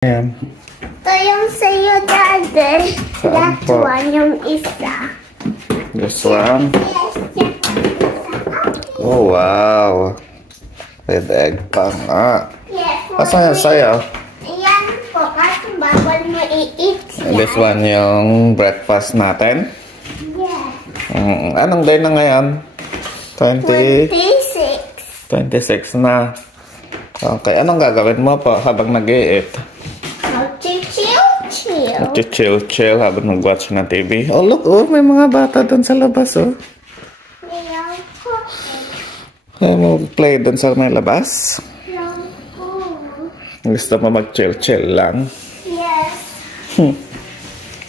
Ayan. Ito yung sa'yo, Daddy. That po? one, yung isa. This one. Oh, wow. With egg pa nga. Yes. Asan yung sayo? Ayan po, kasi bawal mo i-eat yan. This one yung breakfast natin. Yes. Anong day na ngayon? 26. 26 na. Okay, anong gagawin mo po habang nag-i-eat? Chill habang nag-watch na TV. Oh, look, oh, may mga bata doon sa labas, oh. Ayan po. Kaya mo play doon sa may labas? Ayan po. Gusto mo mag-chill lang? Yes.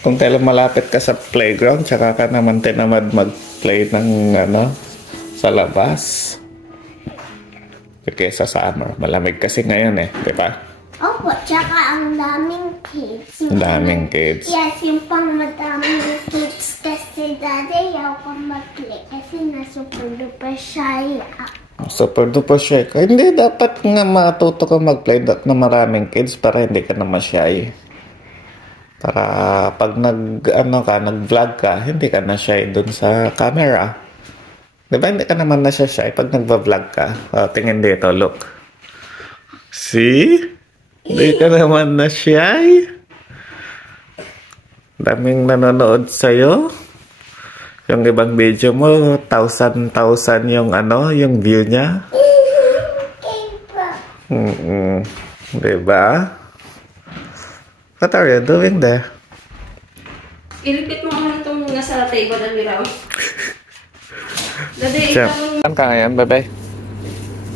Kung kailan malapit ka sa playground, tsaka ka naman tinamad mag-play ng, sa labas. Kaysa sa summer. Malamig kasi ngayon eh, di ba? Opo, tsaka ang daming kids. Ang daming kids. Yes, yung pang madaming kids kasi Daddy ayaw ko mag-play kasi na super duper shy ako. Super duper shy ka. Hindi, dapat nga matuto ka mag-play na maraming kids para hindi ka na ma-shy. Para pag nag-vlog ka, hindi ka na shy dun sa camera. Diba hindi ka naman na shy pag nagva-vlog ka? Tingin dito, look. See? Hindi ka naman na shy. Daming nanonood sa'yo. Yung ibang video mo, 1,000 yung yung view niya. Diba? What are you doing there? Ilipit mo ano itong nasa table ng Miraw. Dati Saan ka ngayon, bebe?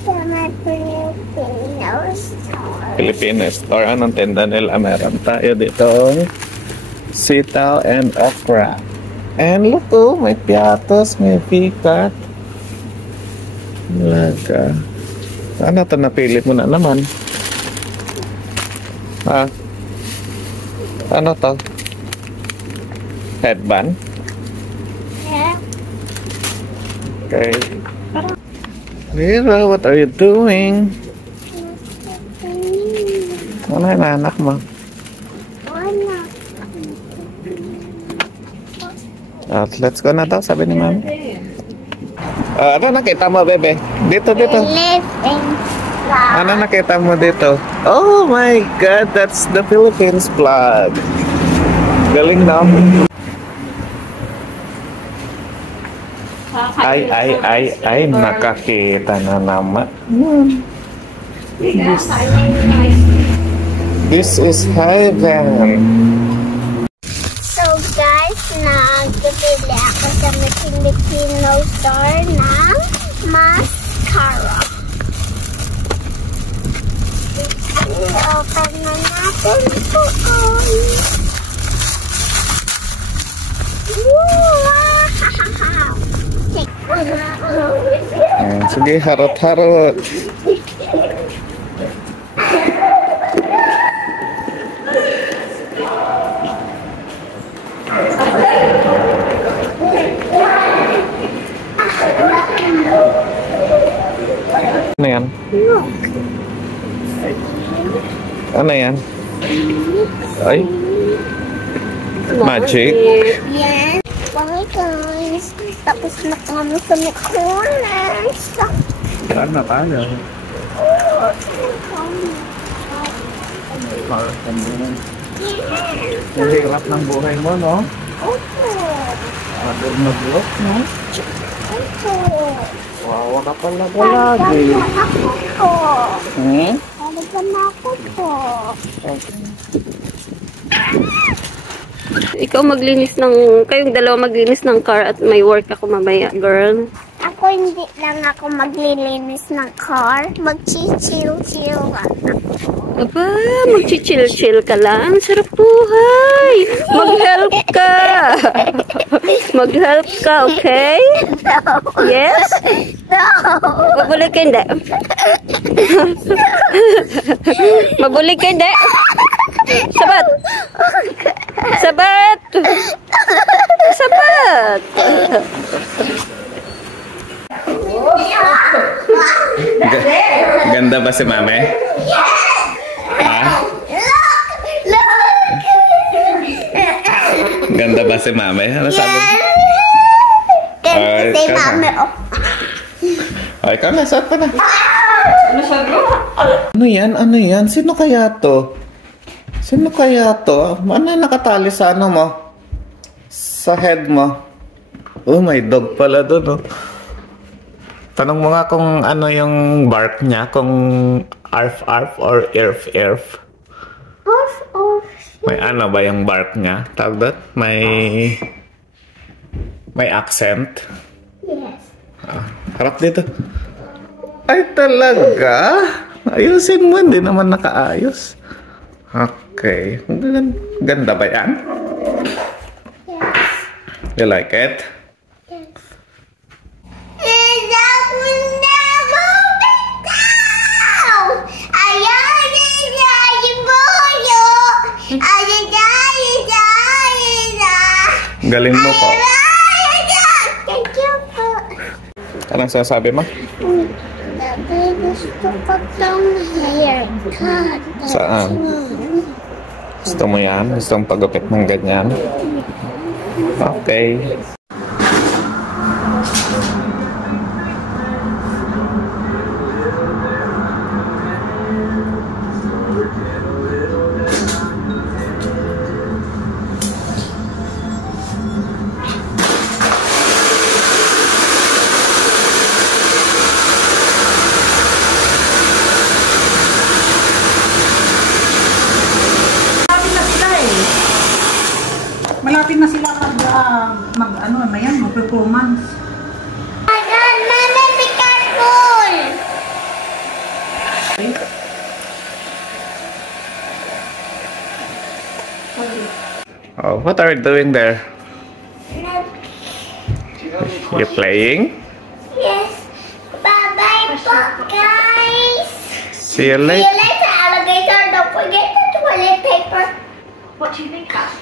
Sa my Filipino store. Filipino store. Anong tinda nila? Meron tayo dito. Sitaw and okra. And look, oh, may piatos, may pikat. Laga. Ano ito? Napili mo na naman. Ha? Ano to? Headband? Yeah. Okay. Mira, what are you doing? Ano yung anak mo? Let's go na daw, sabi ni Mami. Ano nakita mo, bebe? Dito. Ano nakita mo dito? Oh my God, that's the Philippines flag. Galing na. Ay, nakakita na naman. This is heaven. So guys, nagbibili ako sa Filipino store ng mascara. I-open na natin po. Sige, harot-harot. Ano yan? Ano yan? Ay? Magic? Yes. Bye guys. Tapos na kami sa McDonald's. Saan na tayo? Ang hirap ng buhay mo, no? Opo. Adol na bulok, no? Opo. Wawa ka pala lagi. Ako. Talagang ako po. ikaw maglinis kayong dalawa maglinis ng car at may work ako mamaya, girl. Ako hindi lang ako maglilinis ng car. Mag-chill-chill ako. Aba, mag-chill-chill ka lang. Sarap buhay. Mag-help ka. Mag-help ka, okay? No. Yes? No. Mabulig ka hindi? Mabulig ka hindi? Sabat! Sabat! Sabat! Ganda ba si Mame? Ha? Look Ganda ba si Mami? Ano sabi mo? Ganda si Mami. Ay, ikaw na. Suot ka na. Ano yan? Ano yan? Sino kaya to? Sino kaya to? Ano yung nakatali sa ano mo? Sa head mo? Oh, may dog pala doon, oh. Tanong mo nga kung ano yung bark niya, kung arf-arf or irf-irf. Arf. May ano ba yung bark niya? Tawag doon? May accent? Yes. Harap dito. Ay, talaga? Ayusin mo, hindi naman nakaayos. Okay. Ganda ba yan? Yes. You like it? Yes. That will never be down. Galing mo po. Thank you po. Anong sasabi mo? Dati gusto ko tong haircut. Saan? Gusto mo yan? Gusto mong pagupit ng ganyan? Okay. Malapit na sila mag-performance. Mama, be careful! Oh, what are you doing there? You playing? Yes. Bye-bye po, guys. See you See later. you later, alligator. Don't forget the toilet paper. What do you think, Kat?